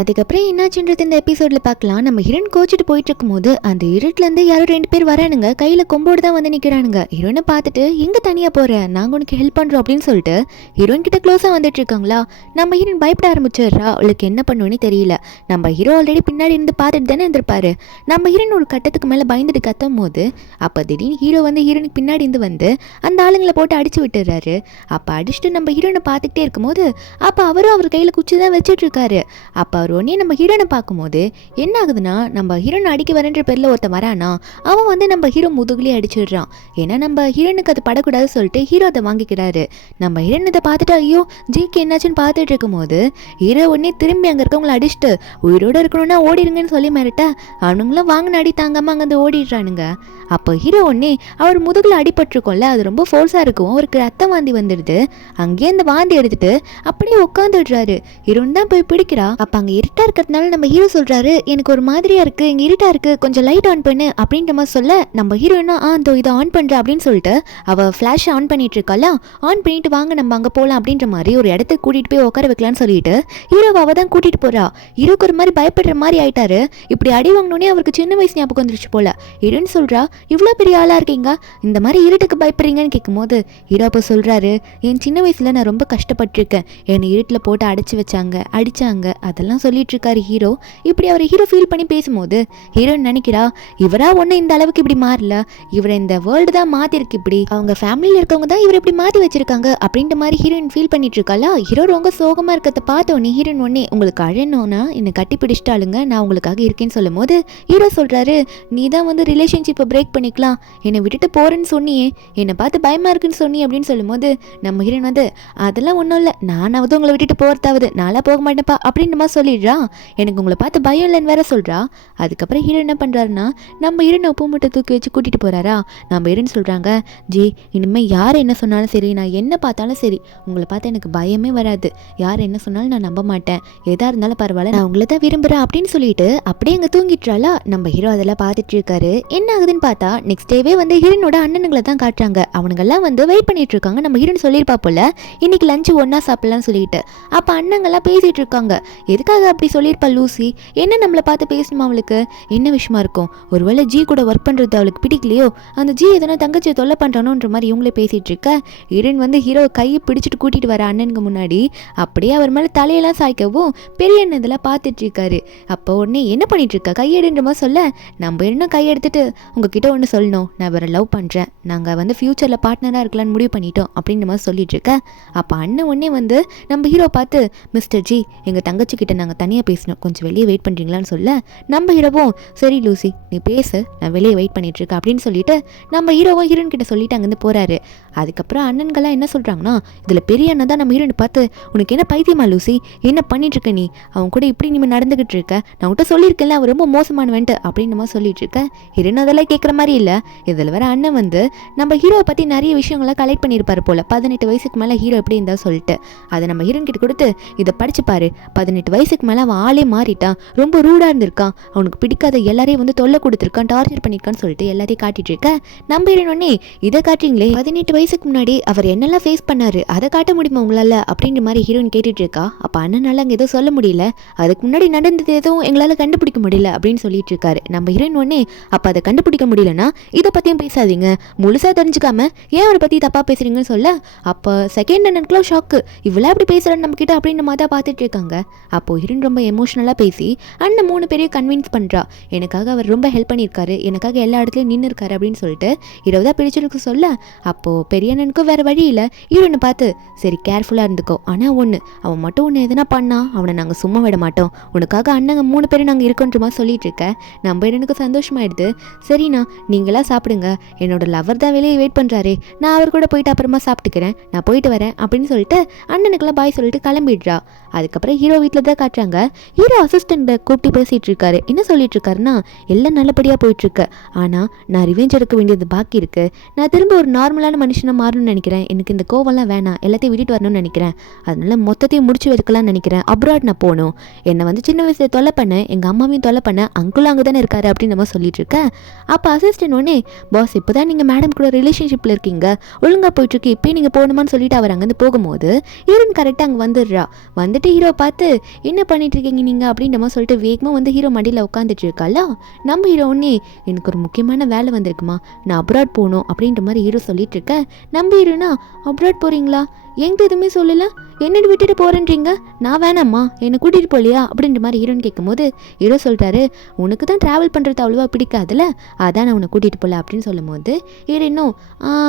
அதுக்கப்புறம் என்னாச்சுன்றது இந்த எபிசோட்ல பார்க்கலாம். நம்ம ஹீரோயின் கோச்சிட்டு போயிட்டு இருக்கும்போது அந்த இருட்டுலேருந்து யாரோ 2 பேர் வரானுங்க, கையில் கொம்போடு தான் வந்து நிற்கிறானுங்க. ஹீரோயினை பார்த்துட்டு எங்கே தனியாக போகிறேன், நாங்கள் உனக்கு ஹெல்ப் பண்ணுறோம் அப்படின்னு சொல்லிட்டு ஹீரோயின் கிட்ட க்ளோஸாக வந்துட்டு இருக்காங்களா. நம்ம ஹீரோயின் பயப்பட ஆரம்பிச்சிடுறா. அவளுக்கு என்ன பண்ணுவோன்னு தெரியல. நம்ம ஹீரோ ஆல்ரெடி பின்னாடி இருந்து பார்த்துட்டு தானே இருந்திருப்பாரு. நம்ம ஹீரோயின் ஒரு கட்டத்துக்கு மேலே பயந்துட்டு கத்தும் போது அப்போ திடீர்னு ஹீரோ வந்து ஹீரோயினுக்கு பின்னாடி இருந்து வந்து அந்த ஆளுங்களை போட்டு அடிச்சு விட்டுறாரு. அப்போ அடிச்சுட்டு நம்ம ஹீரோயினை பார்த்துக்கிட்டே இருக்கும்போது அப்போ அவரும் அவர் கையில் குச்சி தான் வச்சுட்டு இருக்காரு. அப்போ அவர் உடனே நம்ம ஹீரோனை பார்க்கும்போது என்ன ஆகுதுன்னா, நம்ம ஹீரோனை அடிக்க வரன்ற பேரில் ஒருத்தன் வரானா, அவன் வந்து நம்ம ஹீரோ முதுகுலேயே அடிச்சிடுறான். ஏன்னா நம்ம ஹீரோனுக்கு அது படக்கூடாது சொல்லிட்டு ஹீரோ அதை வாங்கிக்கிறாரு. நம்ம ஹீரோன் இதை பார்த்துட்டு ஐயோ ஜிக்கு என்னாச்சுன்னு பார்த்துட்டு இருக்கும்போது ஹீரோ உடனே திரும்பி அங்கே இருக்கவங்களை அடிச்சுட்டு உயிரோடு இருக்கணும்னா ஓடிடுங்கன்னு சொல்லி மிரட்ட அவனுங்களும் வாங்கின அடி தாங்காமல் அங்கேருந்து ஓடிடுறானுங்க. அப்போ ஹீரோ உடனே அவர் முதுகில் அடிபட்டிருக்கோம்ல, அது ரொம்ப ஃபோர்ஸாக இருக்கும், அவருக்கு ரத்தம் வாந்தி வந்துடுது. அங்கேயே அந்த வாந்தி எடுத்துட்டு அப்படியே உட்காந்துடுறாரு. ஹீரோன் தான் போய் பிடிக்கிறா. அப்போ அங்கே இருட்டா இருக்கிறதுனால நம்ம ஹீரோ சொல்றாரு, எனக்கு ஒரு மாதிரியா இருக்கு, இங்க இருட்டா இருக்கு, கொஞ்சம் லைட் ஆன் பண்ணு அப்படின்ற மாதிரி சொல்ல நம்ம ஹீரோயினா இதோ இதை ஆன் பண்ற அப்படின்னு சொல்லிட்டு அவ ஃபிளாஷ் ஆன் பண்ணிட்டு இருக்காளா. ஆன் பண்ணிட்டு வாங்க நம்ம அங்க போகலாம் அப்படின்ற மாதிரி ஒரு இடத்துக்கு கூட்டிட்டு போய் உட்கார வைக்கலான்னு சொல்லிட்டு ஹீரோவை அவ தான் கூட்டிட்டு போறா. ஹீரோக்கு ஒரு மாதிரி பயப்படுற மாதிரி ஆயிட்டாரு. இப்படி அடி வாங்கினோடனே அவருக்கு சின்ன வயசு ஞாபகம் வந்துருச்சு போல. ஹீரோன்னு சொல்றா, இவ்வளோ பெரிய ஆளா இருக்கீங்க, இந்த மாதிரி இருட்டுக்கு பயப்படுறீங்கன்னு கேட்கும்போது ஹீரோ அப்போ சொல்றாரு, என் சின்ன வயசுல நான் ரொம்ப கஷ்டப்பட்டிருக்கேன், என்னை இருட்டில் போட்டு அடைச்சி வச்சாங்க, அடிச்சாங்க, அதெல்லாம் சொல்லிட்டு இருக்காரு ஹீரோ. இப்படி அவர் ஹீரோ ஃபீல் பண்ணி பேசும்போது ஹீரோயின் நினைக்கிறா, இவரா ஒன்றும் இந்த அளவுக்கு இப்படி மாறல, இவரை இந்த வேர்ல்டு தான் மாத்திருக்கு, இப்படி அவங்க ஃபேமிலியில் இருக்கவங்க தான் இவர் இப்படி மாற்றி வச்சிருக்காங்க அப்படின்ற மாதிரி ஹீரோயின் ஃபீல் பண்ணிட்டு இருக்காளா. ஹீரோ ரொம்ப சோகமாக இருக்கிறத பார்த்தோன்னே ஹீரோயின் ஒன்னே உங்களுக்கு அழணும்னா என்னை கட்டி பிடிச்சிட்டாளுங்க, நான் உங்களுக்காக இருக்கேன்னு சொல்லும் போது ஹீரோ சொல்றாரு, நீ தான் வந்து ரிலேஷன்ஷிப்பை பிரேக் பண்ணிக்கலாம், என்னை விட்டுட்டு போறேன்னு சொன்னியே, என்னை பார்த்து பயமா இருக்குன்னு சொன்னி அப்படின்னு சொல்லும் போது நம்ம ஹீரோயின் வந்து அதெல்லாம் ஒன்றும் இல்லை, நானாவது உங்களை விட்டுட்டு போகிறதாவது, நான்லாம் போக மாட்டேன்ப்பா அப்படின்ற மாதிரி சொல்லிடுறா. எனக்கு உங்களை பார்த்து பயம் இல்லைன்னு வேற சொல்கிறா. அதுக்கப்புறம் ஹீரோ என்ன பண்ணுறாருன்னா, நம்ம ஹீரோனை உப்பு மூட்டை தூக்கி வச்சு கூட்டிகிட்டு போகிறாரா. நம்ம ஹீரோன்னு சொல்கிறாங்க, ஜி இனிமேல் யார் என்ன சொன்னாலும் சரி, நான் என்ன பார்த்தாலும் சரி, உங்களை பார்த்து எனக்கு பயமே வராது, யார் என்ன சொன்னாலும் நான் நம்ப மாட்டேன், எதாக இருந்தாலும் பரவாயில்ல, நான் உங்களை தான் விரும்புகிறேன் அப்படின்னு சொல்லிட்டு அப்படியே அங்கே தூங்கிட்டுறாளா. நம்ம ஹீரோ அதெல்லாம் பார்த்துட்டு இருக்காரு. என்ன ஆகுதுன்னு பார்த்தா நெக்ஸ்ட் டேவே வந்து ஹீரோனோட அண்ணனுங்களை தான் காட்டுறாங்க. அவனுங்கெல்லாம் வந்து வெயிட் பண்ணிட்டு இருக்காங்க. நம்ம ஹீரோன் சொல்லியிருப்பா போல இன்னைக்கு லஞ்சு ஒன்றா சாப்பிடலாம்னு சொல்லிட்டு. அப்போ அண்ணங்கள்லாம் பேசிகிட்டு இருக்காங்க. எதுக்காக அப்படி சொல்லியிருப்பா லூசி, என்ன நம்மளை பார்த்து பேசணுமா, அவளுக்கு என்ன விஷயமா இருக்கும், ஒருவேளை ஜி கூட ஒர்க் பண்ணுறது அவளுக்கு பிடிக்கலையோ, அந்த ஜி எதனா தங்கச்சியை தொல்லை பண்ணுறானோன்ற மாதிரி இவங்களே பேசிகிட்டு இருக்க. ஹீரோயின் வந்து ஹீரோ கையை பிடிச்சிட்டு கூட்டிகிட்டு வர அண்ணனுக்கு முன்னாடி அப்படியே அவர் மேலே தலையெல்லாம் சாய்க்கவும் பெரிய அண்ணன் இதெல்லாம் பார்த்துட்டு இருக்காரு. அப்போ உடனே என்ன பண்ணிட்டு இருக்கா, கையெடுன்ற மாதிரி சொல்ல நம்ம இன்னும் கையெடுத்துட்டு உங்ககிட்ட ஒன்று சொல்லணும், நான் வேற லவ் பண்ணுறேன், நாங்கள் வந்து ஃப்யூச்சரில் பார்ட்னராக இருக்கலான்னு முடிவு பண்ணிட்டோம் அப்படின்ற மாதிரி சொல்லிட்டு இருக்க. அப்போ அண்ணன் உடனே வந்து நம்ம ஹீரோ பார்த்து, மிஸ்டர் ஜி எங்கள் தங்கச்சிக்கிட்ட நாங்கள் தனியாக பேசணும், கொஞ்சம் வெளியே வெயிட் பண்ணுறீங்களான்னு சொல்ல நம்ம ஹீரோவும் சரி லூசி நீ பேசு, நான் வெளியே வெயிட் பண்ணிட்டு இருக்கேன் அப்படின்னு சொல்லிட்டு நம்ம ஹீரோவும் ஹீரோயின் கிட்ட சொல்லிட்டு அங்கேருந்து போகிறாரு. அதுக்கப்புறம் அண்ணன்கள்லாம் என்ன சொல்கிறாங்கன்னா, இதில் பெரிய அண்ணன் தான் நம்ம ஹீரோனை பார்த்து, உனக்கு என்ன பைத்தியமா லூசி, என்ன பண்ணிட்டு இருக்க நீ, அவன் கூட இப்படி நீ நடந்துகிட்டு இருக்க, நான் உன்கிட்ட சொல்லியிருக்கேன்ல அவன் ரொம்ப மோசமானவன்ட்டு அப்படின்னு மாதிரி சொல்லிட்டு இருக்க. ஹீரோயின் அதெல்லாம் கேட்குற மாதிரி இல்லை. இதில் வேற அண்ணன் வந்து நம்ம ஹீரோவை பற்றி நிறைய விஷயங்களை கலெக்ட் பண்ணியிருப்பாரு போல, 18 வயசுக்கு மேலே ஹீரோ எப்படி இருந்தால் சொல்லிட்டு அதை நம்ம ஹீரோயின் கிட்ட கொடுத்து இதை படிச்சு பாரு, 18 வயசுக்கு மேலே அவன் ஆளே மாறிட்டான், ரொம்ப ரூடாக இருந்திருக்கான், அவனுக்கு பிடிக்காத எல்லாரையும் வந்து தொல்லை கொடுத்துருக்கான், டார்ச்சர் பண்ணியிருக்கான்னு சொல்லிட்டு எல்லாத்தையும் காட்டிட்டு இருக்க. நம்ம ஹீரோனே இதை காட்டுறீங்களே, 18 வயசுக்கு முன்னாடி அவர் என்னெல்லாம் ஃபேஸ் பண்ணாரு அதை காட்ட முடியுமா உங்களால் அப்படின்ற மாதிரி ஹீரோயின் கேட்டுட்டு இருக்கா. அப்போ அண்ணனால அங்கே எதுவும் சொல்ல முடியல, அதுக்கு முன்னாடி நடந்தது எதுவும் எங்களால் கண்டுபிடிக்க முடியல அப்படின்னு சொல்லிட்டு இருக்காரு. நம்ம ஹீரோயின் ஒன்னே அப்போ அதை கண்டுபிடிக்க முடியலன்னா இதை பற்றியும் பேசாதீங்க, முழுசாக தெரிஞ்சுக்காம ஏன் அவரை பற்றி தப்பாக பேசுறீங்கன்னு சொல்ல அப்போ செகண்ட் அண்ணனுக்குலாம் ஷாக்கு, இவ்வளோ அப்படி பேசுகிறேன் நம்மக்கிட்ட அப்படின்ற மாதிரி தான் பார்த்துட்டு இருக்காங்க. அப்போது ஹீரோயின் ரொம்ப எமோஷ்னலாக பேசி அண்ணன் 3 பேரையும் கன்வின்ஸ் பண்ணுறா, எனக்காக அவர் ரொம்ப ஹெல்ப் பண்ணியிருக்காரு, எனக்காக எல்லா இடத்துலையும் நின்று இருக்காரு அப்படின்னு சொல்லிட்டு ஹீரோவை தான் பிடிச்சிருக்கு சொல்ல. அப்போது பெரிய அண்ணனுக்கும் வேறு வழி இல்லை, ஹீரோனை பார்த்து சரி கேர்ஃபுல்லாக இருந்துக்கோ, ஆனால் ஒன்று அவன் மட்டும் ஒன்று எதுனா பண்ணா அவனை நாங்கள் சும்மா விட மாட்டோம், உனக்காக அண்ணங்க 3 பேரும் நாங்கள் இருக்கோன்ற மாதிரி சொல்லிட்டு இருக்க. நம்ம எனக்கு சந்தோஷமாயிடுது, சரிண்ணா நீங்களாம் சாப்பிடுங்க, என்னோட லவர் தான் வெளியே வெயிட் பண்ணுறாரு, நான் அவர் கூட போயிட்டு அப்புறமா சாப்பிட்டுக்கிறேன், நான் போயிட்டு வரேன் அப்படின்னு சொல்லிட்டு அண்ணனுக்கெல்லாம் பாய் சொல்லிட்டு கிளம்பிடுறா. அதுக்கப்புறம் ஹீரோ வீட்டில் தான் காட்டுறாங்க. ஹீரோ அசிஸ்டண்ட்டை கூப்பிட்டு பேசிகிட்டு இருக்காரு. என்ன சொல்லிட்டு இருக்காருன்னா, எல்லாம் நல்லபடியாக போயிட்டுருக்கு, ஆனால் நான் ரிவெஞ்ச் எடுக்க வேண்டியது பாக்கி இருக்குது, நான் திரும்ப ஒரு நார்மலான மனுஷனாக மாறணும்னு நினைக்கிறேன், எனக்கு இந்த கோவம்லாம் வேணாம், எல்லாத்தையும் விட்டுட்டு வரணும்னு நினைக்கிறேன், அதனால மொத்தத்தையும் முடிச்சு வைக்கலாம்னு நினைக்கிறேன், அப்ராட் நான் போகணும், என்னை வந்து சின்ன வயசில் தொல்லை பண்ணேன், எங்கள் அம்மாவையும் தொல்லை பண்ணேன், அங்குளும் அங்கே தானே இருக்காரு அப்படின்னு நம்ம சொல்லிட்டு இருக்கேன். அப்போ அசிஸ்டன்ட் ஒன்னே பாஸ் இப்போ தான் நீங்கள் மேடம் கூட ரிலேஷன்ஷிப்பில் இருக்கீங்க, ஒழுங்காக போயிட்டுருக்கு, இப்போயும் நீங்கள் போகணுமான்னு சொல்லிட்டு அவர் அங்கேருந்து போகும்போது ஹீரோயின் கரெக்டாக அங்கே வந்துடுறா. வந்துட்டு ஹீரோ பார்த்து என்ன பண்ணிட்டு இருக்கீங்க நீங்க அப்படின்ற மாதிரி சொல்லிட்டு வேகமா வந்து ஹீரோ மடியில உட்காந்துட்டு இருக்கால. நம்ம ஹீரோ உடனே எனக்கு ஒரு முக்கியமான வேலை வந்திருக்குமா, நான் அப்ராட் போகணும் அப்படின்ற மாதிரி ஹீரோ சொல்லிட்டு இருக்க. நம்ம ஹீரோனா அப்ராட் போறீங்களா, எங்க எதுவுமே சொல்லல, என்னன்னு விட்டுட்டு போறேன்றீங்க, நான் வேணாம்மா என்னை கூட்டிட்டு போலியா அப்படின்ற மாதிரி ஹீரோன்னு கேட்கும்போது ஹீரோ சொல்றாரு, உனக்கு தான் டிராவல் பண்றது அவ்வளவா பிடிக்காதுல்ல, அதான் நான் உன்னை கூட்டிட்டு போல அப்படின்னு சொல்லும் போது ஹீரோனும்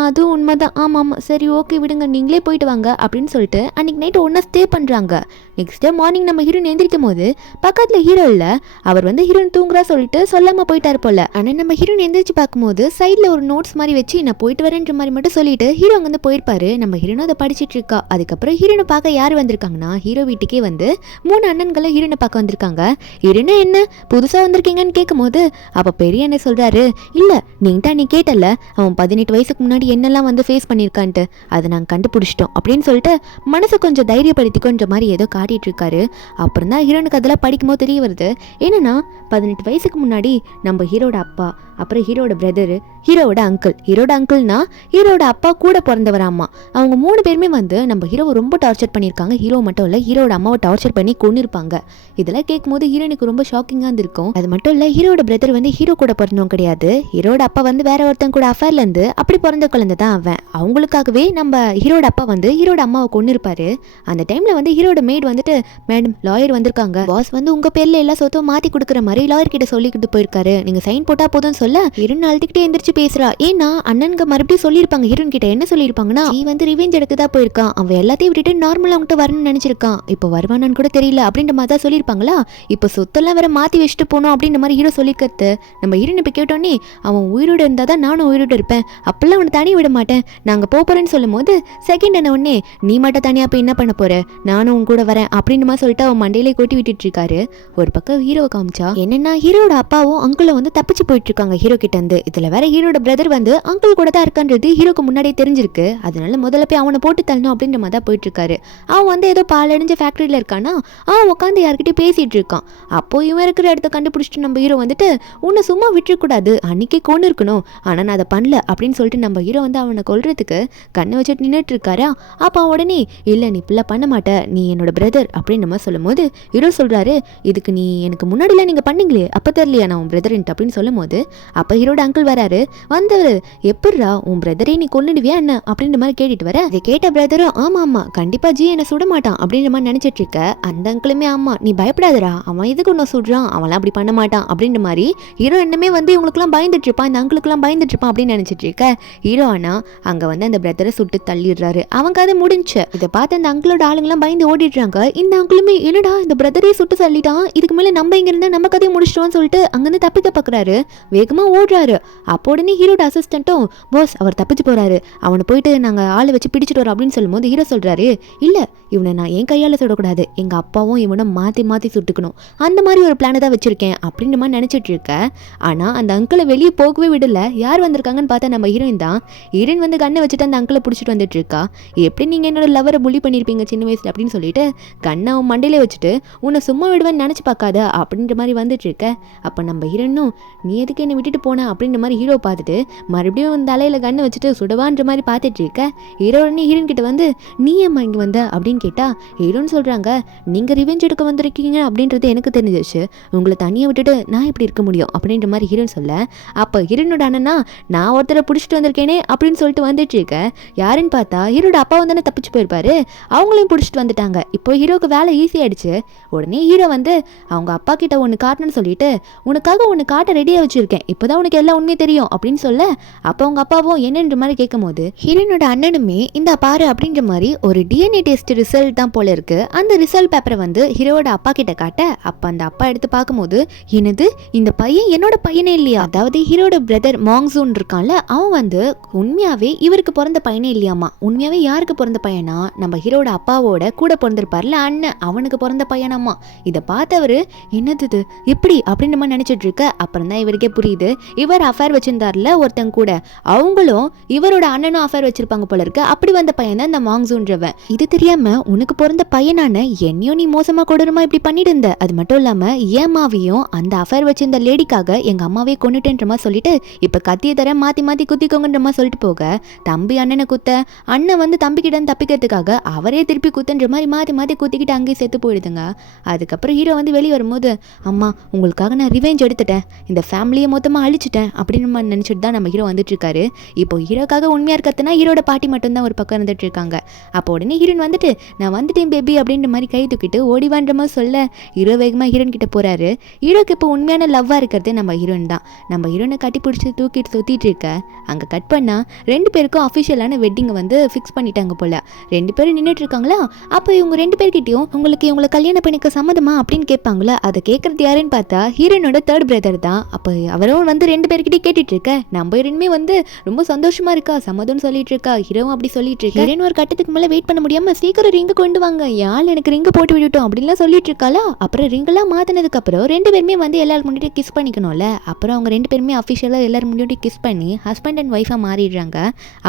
அதுவும் உண்மைதான், ஆமா ஆமா சரி ஓகே விடுங்க நீங்களே போயிட்டு வாங்க அப்படின்னு சொல்லிட்டு அன்னைக்கு நைட்டு ஒன்னா ஸ்டே பண்றாங்க. நெக்ஸ்ட் டே மார்னிங் நம்ம ஹீரோன் எந்திரிக்கும் போது பக்கத்துல ஹீரோ இல்ல, அவர் வந்து ஹீரோன் தூங்குறா சொல்லிட்டு சொல்லாம போயிட்டாரு போல. ஆனா நம்ம ஹீரோன் எந்திரிச்சு பார்க்கும்போது சைட்ல ஒரு நோட்ஸ் மாதிரி வச்சு நான் போயிட்டு வரேன்ற மாதிரி மட்டும் சொல்லிட்டு ஹீரோ அங்க வந்து போயிருப்பாரு. நம்ம ஹீரோனும் அதை படிச்சிட்டு இருக்கா. அதுக்கப்புறம் ஹீரோனை பார்க்க யார் வந்திருக்காங்கன்னா ஹீரோ வீட்டுக்கே வந்து 3 அண்ணன்களை ஹீரோனை பார்க்க வந்திருக்காங்க. ஹீரோனை என்ன புதுசா வந்திருக்கீங்கன்னு கேட்கும் போது அப்ப பெரிய அண்ணன் சொல்றாரு, இல்ல நீ கேட்டல அவன் 18 வயசுக்கு முன்னாடி என்னெல்லாம் வந்து ஃபேஸ் பண்ணிருக்கான்ட்டு, அதை நாங்க கண்டுபிடிச்சிட்டோம் அப்படின்னு சொல்லிட்டு மனசை கொஞ்சம் தைரியப்படுத்தி கொஞ்சம் மாதிரி ஏதோ காட்டிட்டு இருக்காரு. அப்புறம் தான் ஹீரோனுக்கு அதெல்லாம் படிக்கும்போது தெரிய வருது, என்னன்னா 18 வயசுக்கு முன்னாடி நம்ம ஹீரோட அப்பா, அப்புறம் ஹீரோட பிரதரு, ஹீரோட அங்கிள்னா ஹீரோட அப்பா கூட பிறந்தவராமா, அவங்க 3 பேருமே வந்து நம்ம ஹீரோவை ரொம்ப டார்ச்சர் பண்ணியிருக்காங்க. ஹீரோ மட்டும் இல்லை ஹீரோட அம்மாவை டார்ச்சர் பண்ணி கொன்னிருப்பாங்க. இதெல்லாம் கேட்கும்போது ஹீரோனுக்கு ரொம்ப ஷாக்கிங்காக இருந்திருக்கும். அது மட்டும் இல்லை ஹீரோட பிரதர் வந்து ஹீரோ கூட பிறந்தவங்க கிடையாது, ஹீரோட அப்பா வந்து வேற ஒருத்தன் கூட அஃபேர்ல இருந்து அப்படி பிறந்த குழந்தை தான் அவன். அவங்களுக்காகவே நம்ம ஹீரோட அப்பா வந்து ஹீரோட அம்மாவை கொன்னிருப்பாரு. அந்த டைம்ல வந்து ஹீரோட மேட் வந்துட்டு, மேடம் லாயர் வந்திருக்காங்க, பாஸ் வந்து உங்க பேர்ல எல்லா சொத்தும் மாத்தி கொடுக்குற மாதிரி லாயர் கிட்ட சொல்லிக்கிட்டு போயிருக்காரு, நீங்க சைன் போட்டா போதும் சொல்ல ஹீரோன் அழுதுகிட்டே எந்திரிச்சு பேசுறா. ஏன்னா அண்ணனுங்க மறுபடியும் சொல்லியிருப்பாங்க ஹீரோன் கிட்ட, என்ன சொல்லியிருப்பாங்கன்னா, நீ வந்து ரிவெஞ்ச் எடுக்கதான் போயிருக்கான், அவன் எல்லாத்தையும் விட்டுட்டு நார்மலா அவங்ககிட்ட வரணும்னு நினைச்சிருக்கான், இப்போ வருவானான்னு கூட தெரியல அப்படின்ற மாதிரி தான் சொல்லியிருப்பாங்களா. இப்போ சொத்தெல்லாம் வேற மாத்தி வச்சுட்டு போனோம் அப்படின்ற மாதிரி ஹீரோ சொல்லிக்கிறது. நம்ம ஹீரோன் இப்போ கேட்டோன்னே அவன் உயிரோடு இருந்தாதான் நானும் உயிரோடு இருப்பேன், அப்பெல்லாம் அவனை தனி விட மாட்டேன், நாங்க போறேன்னு சொல்லும் போது செகண்ட் என்ன உடனே நீ மட்டும் தனியா போய் என்ன பண்ண போற, நானும் உன் கூட வரேன் அப்படின்னு மாதிரி சொல்லிட்டு அவன் மண்டையிலே கொட்டி விட்டுட்டு இருக்காரு. ஒரு பக்கம் ஹீரோவை காமிச்சா என்னன்னா ஹீரோட அப்பாவும் அங்கிளும் வந்து தப்பிச்சு போயிட்டு இருக்காங்க ஹீரோ கிட்ட இருந்து. இதுல வேற ஹீரோட பிரதர் வந்து அங்கிள் கூட தான் இருக்கான்றது ஹீரோக்கு முன்னாடியே தெரிஞ்சிருக்கு. அதனால முதல்ல போய் அவனை போட்டு தள்ளணும் அப்படின்ற மாதிரி தான் போயிட்டு இருக்காரு. அவன் வந்து ஏதோ பாலடைஞ்ச ஃபேக்டரியில இருக்கானா, அவன் உட்காந்து யார்கிட்டயும் பேசிட்டு இருக்கான். அப்போ இவன் இருக்கிற இடத்த கண்டுபிடிச்சிட்டு நம்ம ஹீரோ வந்துட்டு, உன்னை சும்மா விட்டுறக்கூடாது, அன்னைக்கே கொண்டு இருக்கணும், ஆனா நான் அதை பண்ணல அப்படின்னு சொல்லிட்டு நம்ம ஹீரோ வந்து அவனை கொல்றதுக்கு கண்ணை வச்சுட்டு நின்றுட்டு இருக்காரா. அப்போ உடனே இல்ல நீ இப்ப பண்ண மாட்ட, நீ என்னோட பிரதர் அப்படின்னு நம்ம சொல்லும் போது ஹீரோ சொல்றாரு, இதுக்கு நீ எனக்கு முன்னாடில நீங்க பண்ணீங்களே அப்ப தெரியலையா நான் உன் பிரதர் அப்படின்னு சொல்லும் போது அப்ப ஹீரோட அங்கிள் வராரு. வந்தவர் எப்படிரா உன் பிரதரே நீ கொன்னுடுவியா என்ன அப்படின்ற மாதிரி கேட்டுட்டு வர, அதை கேட்ட பிரதரும் ஆமா ஆமா கண்டிப்பா ஜி என்ன சுட மாட்டான் அப்படின்ற மாதிரி நினைச்சிட்டு இருக்க. அந்த அங்கிளுமே ஆமா நீ பயப்படாதரா, அவன் எதுக்கு ஒன்னும் சுடுறான், அவன்லாம் அப்படி பண்ண மாட்டான் அப்படின்ற மாதிரி ஹீரோ என்னமே வந்து இவங்களுக்குலாம் பயந்துட்டு இருப்பான், இந்த அங்கிளுக்குலாம் பயந்துட்டு இருப்பான் அப்படின்னு நினைச்சிட்டு இருக்க. ஹீரோ ஆனா அங்க வந்து அந்த பிரதரை சுட்டு தள்ளிடுறாரு. அவங்க அதை முடிஞ்சு இதை பார்த்து அந்த அங்கிளோட ஆளுங்கெல்லாம் பயந்து ஓடிடுறாங்க. இந்த அங்கிளுமே என்னடா இந்த பிரதரே சுட்டு தள்ளிட்டான், இதுக்கு மேல நம்ம இங்க இருந்தா நம்ம கதையை முடிச்சிட்டோம்னு சொல்லிட்டு அங்கிருந்து தப்பிக்க பாக்குறாரு, வேகமா ஓடுறாரு. அப்போ உடனே ஹீரோட அசிஸ்டன்ட்டும் பாஸ் அவர் தப்பிச்சு போறாரு, அவனை போயிட்டு நாங்க ஆளை வச்சு பிடிச்சிட்டு வரோம் அப்படின்னு சொல்லும் போது ஹீரோ சொல்றாரு, இல்ல இவனை நான் என் கையால சுடக்கூடாது, எங்க அப்பாவும் இவனை மாத்தி மாத்தி சுட்டுக்கணும், அந்த மாதிரி ஒரு பிளானை தான் வச்சிருக்கேன் அப்படின்ற மாதிரி நினைச்சிட்டு இருக்க. ஆனா அந்த அங்கிளை வெளியே போகவே விடல. யார் வந்திருக்காங்கன்னு பார்த்தா நம்ம ஹீரோயின் தான். ஹீரோயின் வந்து கண்ணை வச்சுட்டு அந்த அங்கிளை பிடிச்சிட்டு வந்துட்டு இருக்கா. எப்படி நீங்க என்னோட லவரை புலி பண்ணிருப்பீங்க சின்ன வயசுல அப்படின்னு சொல்லிட்டு கண்ணை அவன் மண்டையில வச்சுட்டு உன்னை சும்மா விடுவேன்னு நினைச்சு பார்க்காத அப்படின்ற மாதிரி வந்துட்டு இருக்க. அப்ப நம்ம ஹீரோனும் நீ எதுக்கு என்னை விட்டுட்டு போன அப்படின்ற மாதிரி ஹீரோ பார்த்துட்டு மறுபடியும் அந்த தலையில கண்ணை வச்சுட்டு சுடவான்ற மாதிரி பார்த்துட்டு இருக்க. ஹீரோனே ஹீரோன் கிட்ட வந்து நீ ஏம்மா இங்க வந்த அப்படின்னு கேட்டா ஹீரோன்னு சொல்றாங்க, நீங்க ரிவெஞ்ச் எடுக்க வந்திருக்கீங்க அப்படின்றது எனக்கு தெரிஞ்சிச்சு, உங்களை தனியா விட்டுட்டு நான் எப்படி இருக்க முடியும் அப்படின்ற மாதிரி ஹீரோன் சொல்ல. அப்ப ஹீரோனோட அண்ணனா நான் ஒருத்தரை பிடிச்சிட்டு வந்திருக்கேனே அப்படின்னு சொல்லிட்டு வந்துட்டு இருக்க. யாருன்னு பார்த்தா ஹீரோட அப்பா வந்து தப்பிச்சு போயிருப்பாரு, அவங்களையும் பிடிச்சிட்டு வந்துட்டாங்க. இப்போ ஹீரோக்கு வேலை ஈஸி ஆயிடுச்சு. உடனே ஹீரோ வந்து அவங்க அப்பா கிட்ட ஒன்று காட்டணும்னு சொல்லிட்டு உனக்காக ஒன்று காட்ட ரெடியாக வச்சிருக்கேன், இப்போதான் உனக்கு எல்லாம் உண்மையை தெரியும் அப்படின்னு சொல்ல. அப்போ அவங்க அப்பாவும் என்னன்ற மாதிரி கேட்கும் போது ஹீரோனோட அண்ணனுமே இந்த பாரு அப்படின்ற மாதிரி ஒரு டிஎன்ஏ டெஸ்ட் ரிசல்ட் தான் போல இருக்கு. அந்த ரிசல்ட் பேப்பரை வந்து ஹீரோட அப்பா கிட்ட காட்ட அப்ப அந்த அப்பா எடுத்து பார்க்கும்போது என்னது இந்த பையன் என்னோட பையனே இல்லையா, அதாவது ஹீரோட பிரதர் மாங்ஸூன் இருக்கான்ல அவன் வந்து உண்மையாவே இவருக்கு பிறந்த பையனே இல்லையாமா. உண்மையாவே யாருக்கு பிறந்த பையனா, நம்ம ஹீரோட அப்பாவோட கூட பிறந்திருப்பார்ல அண்ணன், அவனுக்கு பிறந்த பையனாமா. இதை பார்த்தவரு என்னது இது எப்படி அப்படின்னு நம்ம நினைச்சிட்டு இருக்க. அப்புறம் தான் இவருக்கே புரியுது, இவர் அஃபேர் வச்சிருந்தார்ல ஒருத்தன் கூட, அவங்களும் இவரோட அண்ணனும் அஃபேர் வச்சிருப்பாங்க போல இருக்கு, அப்படி வந்த பையன் தான் இந்த மாங்ஸூன்றவன். இது தெரியாம உனக்கு பிறந்த பையனான என்னையும் நீ மோசமா கொடூரமா இப்படி பண்ணிட்டு இருந்த. அது மட்டும் இல்லாம என் அம்மாவையும் அந்த அஃபேர் வச்சிருந்த லேடிக்காக எங்க அம்மாவே கொண்டுட்டேன்ற மாதிரி சொல்லிட்டு இப்ப கத்திய தர மாத்தி மாத்தி குத்திக்கோங்கன்ற மாதிரி சொல்லிட்டு போக, தம்பி அண்ணனை குத்த, அண்ணன் வந்து தம்பி கிட்ட தப்பிக்கிறதுக்காக அவரே திருப்பி குத்துன்ற மாதிரி மாத்தி மாத்தி குத்திக்கிட்டு அங்கேயே செத்து போயிடுதுங்க. அதுக்கப்புறம் ஹீரோ வந்து வெளியே வரும்போது, அம்மா உங்களுக்காக நான் ரிவெஞ்ச் எடுத்துட்டேன், இந்த ஃபேமிலியை மொத்தமா அழிச்சிட்டேன் அப்படின்னு நினைச்சிட்டு தான் நம்ம ஹீரோ வந்துட்டு இருக்காரு. இப்போ ஹீரோக்காக உண்மையா இருக்கிறதுனா ஹீரோட பாட்டி மட்டும்தான் ஒரு பக்கம் இருந்துட்டு இருக்காங்க. அப்போ உடனே ஹீரோன் வந்துட்டு நான் வந்துட்டேன் பேபி அப்படின்ற மாதிரி கை தூக்கிட்டு ஓடிவான்ற மாதிரி சொல்ல, ஹீரோ வேகமாக ஹீரோன் கிட்ட போறாரு. ஹீரோக்கு இப்போ உண்மையான லவ்வா இருக்கிறது நம்ம ஹீரோன் தான். நம்ம ஹீரோனை கட்டி பிடிச்சி தூக்கிட்டு சுத்திட்டு இருக்க அங்க கட் பண்ணா 2 பேருக்கும் அஃபிஷியலான வெட்டிங்கை வந்து ஃபிக்ஸ் பண்ணிட்டாங்க போல. 2 பேரும் நின்றுட்டு இருக்காங்களா. அப்போ இவங்க 2 பேர்கிட்டயும் உங்களுக்கு இவங்களை கல்யாணம் பண்ணிக்க சம்மதமா அப்படின்னு கேட்பாங்களா. அதை கேட்கறது யாருன்னு பார்த்தா ஹீரோனோட 3rd பிரதர் தான். அப்போ அவரும் வந்து 2 பேர்கிட்டயும் கேட்டுட்டு இருக்க, நம்ம ஹீரோனுமே வந்து ரொம்ப சந்தோஷமா இருக்கா, சம்மதம் சொல்லிட்டு இருக்கா. ஹீரோவும் அப்படி சொல்லிட்டு இருக்கா. ஹீரோன் ஒரு கட்டத்துக்கு மேல வெயிட் பண்ண முடியாம சீக்கிரம் ரிங்கு கொண்டு வாங்க, யாழ் எனக்கு ரிங்கு போட்டு விட்டுட்டோம் அப்படின்லாம் சொல்லிட்டு இருக்காளா. அப்புறம் ரிங்கெல்லாம் மாத்தினதுக்கு அப்புறம் 2 பேருமே வந்து எல்லாரும் முன்னாடி கிஸ் பண்ணிக்கணும்ல. அப்புறம் அவங்க 2 பேருமே அஃபிஷியலா எல்லாரும் முன்னாடி கிஸ் பண்ணி ஹஸ்பண்ட் அண்ட் ஒய்ஃபா மாறிடுறாங்க.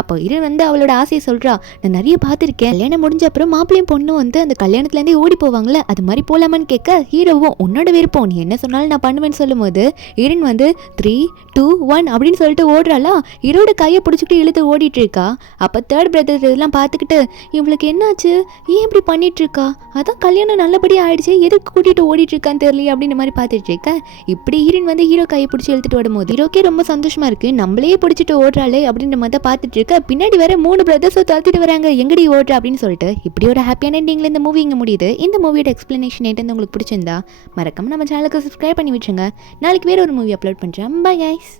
அப்போ ஹீரோன் வந்து அவளோட ஆசையை சொல்றா, நான் நிறைய பார்த்துருக்கேன், கல்யாணம் முடிஞ்ச அப்புறம் மாப்பிளையும் பொண்ணும் வந்து அந்த கல்யாணத்துல இருந்தே ஓடி போவாங்களே, அது மாதிரி போலாமான்னு கேட்க, ஹீரோவும் உன்னோட விருப்பம், நீ என்ன சொன்னாலும் நான் பண்ணுவேன்னு சொல்லும் போது ஹீரோன் வந்து 3, 2, 1 அப்படின்னு சொல்லிட்டு ஓடுறாளா. ஹீரோட கையை பிடிச்சிக்கிட்டு இழுத்து ஓடிட்டு இருக்கா. அப்போ 3rd பிரதர் இதெல்லாம் பார்த்துக்கிட்டு, இவளுக்கு என்னாச்சு, ஏன் இப்படி பண்ணிட்டு இருக்கா, அதான் கல்யாணம் நல்லபடியாக ஆயிடுச்சு, எதுக்கு கூட்டிட்டு ஓடிட்டு இருக்கான்னு தெரியல அப்படின்ற மாதிரி பார்த்துட்டு இருக்க. இப்படி ஹீரோன் வந்து ஹீரோ கையை பிடிச்சி இழுத்துட்டு ஓடும்போது ஹீரோக்கே ரொம்ப சந்தோஷமா இருக்கு, நம்மளே பிடிச்சிட்டு ஓடுறாளே அப்படின்ற மாதிரி தான் பார்த்துட்டு இருக்க. பின்னாடி வேற 3 பிரதர்ஸும் தள்ளிட்டு வராங்க, எங்கடி ஓடுற அப்படின்னு சொல்லிட்டு. இப்படி ஒரு ஹாப்பியான எண்டிங்ல இந்த மூவி இங்கே முடியுது. இந்த மூவியோட எக்ஸ்பிளனேஷன் ఏంటంటే உங்களுக்கு பிடிச்சிருந்தா மறக்காம நம்ம சேனலுக்கு சப்ஸ்கிரைப் பண்ணி விட்டுருங்க. நாளைக்கு வேற ஒரு மூவி அப்லோட் பண்ணுறேன். Bye guys.